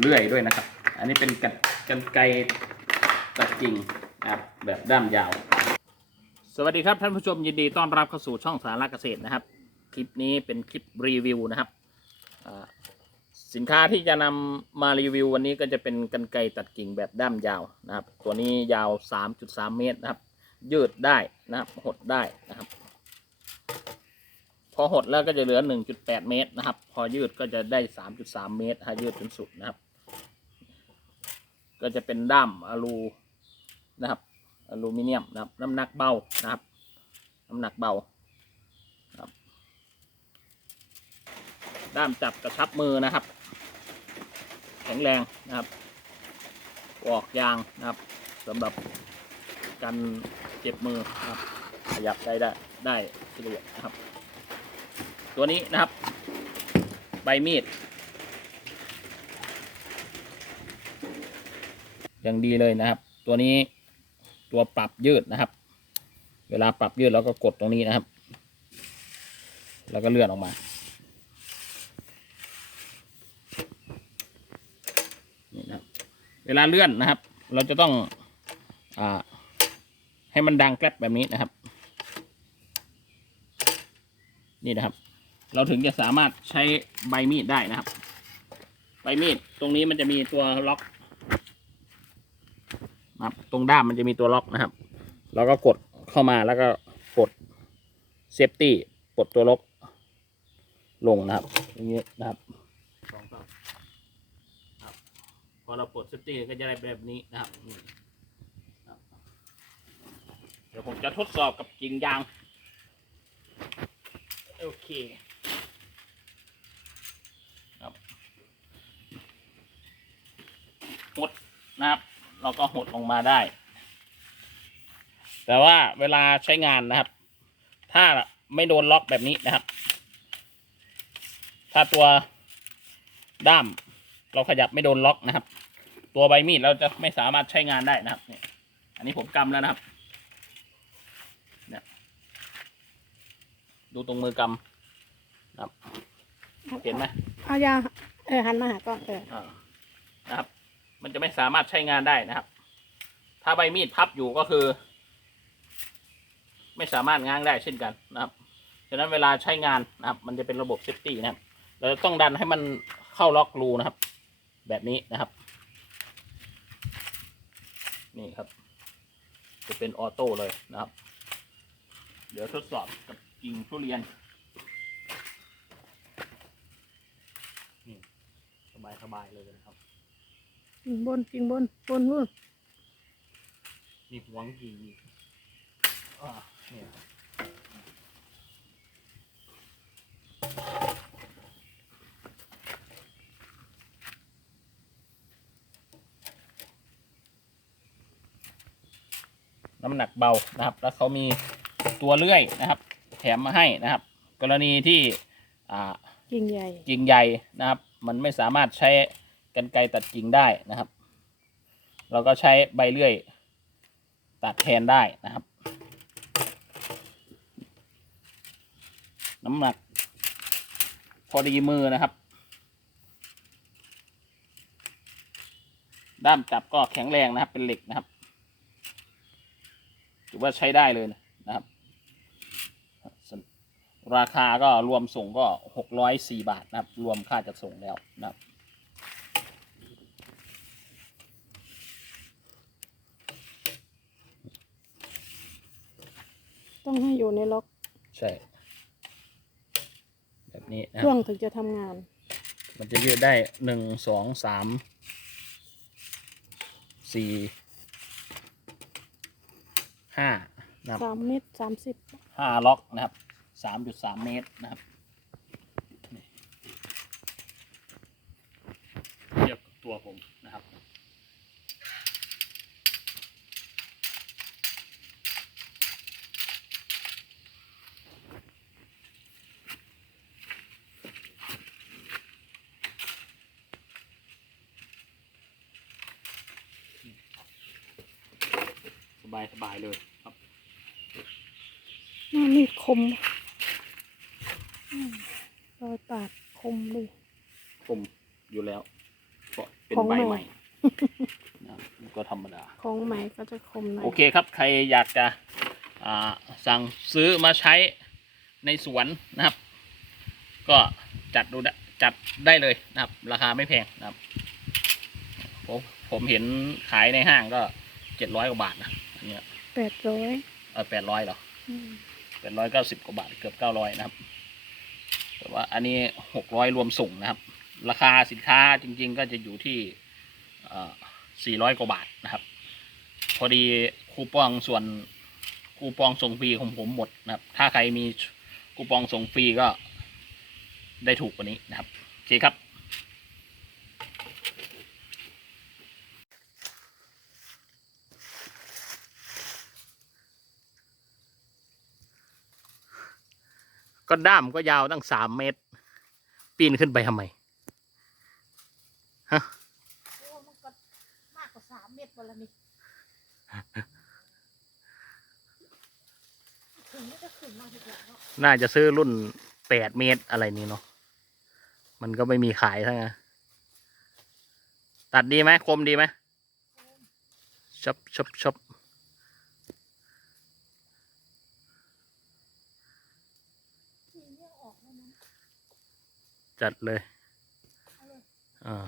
เลื่อยด้วยนะครับ อันนี้เป็นกันกันไกตัดกิ่งนะครับแบบด้ามยาว สวัสดีครับท่านผู้ชมยินดีต้อนรับเข้าสู่ช่องสาระเกษตรนะครับ คลิปนี้เป็นคลิปรีวิวนะครับสินค้าที่จะนำมารีวิววันนี้ก็จะเป็นกันไกตัดกิ่งแบบด้ามยาวนะครับ ตัวนี้ยาว 3.3 เมตรนะครับ ยืดได้นะครับหดได้นะครับ พอหดแล้วก็จะเหลือ 1.8 เมตรนะครับ พอยืดก็จะได้ 3.3 เมตรถ้ายืดจนสุดนะครับ ก็จะเป็นด้ามอลูนะครับอลูมิเนียมนะครับ น้ำหนักเบานะครับ น้ำหนักเบานะครับ ด้ามจับกระชับมือนะครับ แข็งแรงนะครับออกยางนะครับสำหรับการเจ็บมือนะครับขยับได้ได้ได้สะดวกนะครับ ตัวนี้นะครับ ใบมีด อย่างดีเลยนะครับ ตัวนี้ตัวปรับยืดนะครับ เวลาปรับยืดเราก็กดตรงนี้นะครับ แล้วก็เลื่อนออกมานี่นะครับเวลาเลื่อนนะครับ เราจะต้องอ่าให้มันดังแกลบแบบนี้นะครับ นี่นะครับ เราถึงจะสามารถใช้ใบมีดได้นะครับ ใบมีดตรงนี้มันจะมีตัวล็อกนะครับตรงด้ามมันจะมีตัวล็อกนะครับ เราก็กดเข้ามาแล้วก็กดเซฟตี้ปลดตัวล็อกลงนะครับ อย่างนี้นะครับสองต่อครับพอเราปลดเซฟตี้ก็จะได้แบบนี้นะครับนี่ครับเดี๋ยวผมจะทดสอบกับกิ่งยาง โอเคครับหด นะครับ เราก็หดลงมาได้ แต่ว่าเวลาใช้งานนะครับ ถ้าไม่โดนล็อกแบบนี้นะครับ ถ้าตัวด้ามเราขยับไม่โดนล็อกนะครับ ตัวใบมีดเราจะไม่สามารถใช้งานได้นะครับเนี่ยอันนี้ผมกำแล้วนะครับดูตรงมือกำนะครับ เห็นไหมเอายาเออหันมาหากล้องเออ อ่านะครับ มันจะไม่สามารถใช้งานได้นะครับ ถ้าใบมีดพับอยู่ก็คือ ไม่สามารถง้างได้เช่นกันนะครับฉะนั้นเวลาใช้งานนะครับ มันจะเป็นระบบเซฟตี้นะครับ เราจะต้องดันให้มันเข้าล็อกรูนะครับ แบบนี้นะครับ นี่ครับ จะเป็นออโต้เลยนะครับ เดี๋ยวทดสอบกับกิ่งทุเรียนนี่สบายสบายๆเลยนะครับ กิงบนกิงบนบนนู่นนี่หวงกิ่งนี่อ่าเนี่ยน้ำหนักเบานะครับ แล้วเขามีตัวเลื่อยนะครับ แถมมาให้นะครับ กรณีที่อ่ากิ่งใหญ่กิ่งใหญ่นะครับ มันไม่สามารถใช้ กันไกตัดกิ่งได้นะครับ เราก็ใช้ใบเลื่อย ตัดแทนได้นะครับ น้ำหนัก พอดีมือนะครับ ด้ามจับก็แข็งแรงนะครับ เป็นเหล็กนะครับถือว่าใช้ได้เลยนะครับ ราคาก็รวมส่งก็หกร้อยสี่บาทนะครับ รวมค่าจัดส่งแล้วนะครับ ต้องให้อยู่ในล็อกใช่ แบบนี้นะเคครื่รัอบงถึงจะทำงาน มันจะยืดได้หนึ่งสองสามสี่ห้านะครับ สามเมตรสามสิบห้าล็อกนะครับสามจุดสามเมตรนะครับนี่เทียบกับตัวผมนะครับ บายสบายเลยครับหน้ามีดคมอืมรอยปาดคมเลยคมอยู่แล้วเพราะเป็นของใบใหม่ใหม่นะก็ธรรมดาของใหม่ก็จะคมหน่อยโอเคครับใครอยากจะอ่าสั่งซื้อมาใช้ในสวนนะครับ ก็จัดดูได้จัดได้เลยนะครับ ราคาไม่แพงนะครับผมผมเห็นขายในห้างก็เจ็ดร้อยกว่าบาทนะอัน เนี้ยแปดร้อยเออแปดร้อยเหรออืมแปดร้อยเก้าสิบกว่าบาทเกือบเก้าร้อยนะครับ แต่ว่าอันนี้หกร้อยรวมส่งนะครับ ราคาสินค้าจริง ๆ ก็จะอยู่ที่สี่ร้อยกว่าบาทนะครับ พอดีคูปองส่วนคูปองส่งฟรีของผมหมดนะครับ ถ้าใครมีคูปองส่งฟรีก็ได้ถูกกว่านี้นะครับ โอเคครับ ก็ด้ามก็ยาวตั้งสามเมตร ปีนขึ้นไปทำไมโอ้มันก็มากกว่าสามเมตรวันละนี่ถึงไม่จะขึ้นมาทีเดียวเนาะน่าจะซื้อรุ่นแปดเมตรอะไรนี้เนาะมันก็ไม่มีขายทั้งนั้นตัดดีไหมคมดีไหมชบชบชบทีนี้ออกแล้วนะ จัดเลย อ่า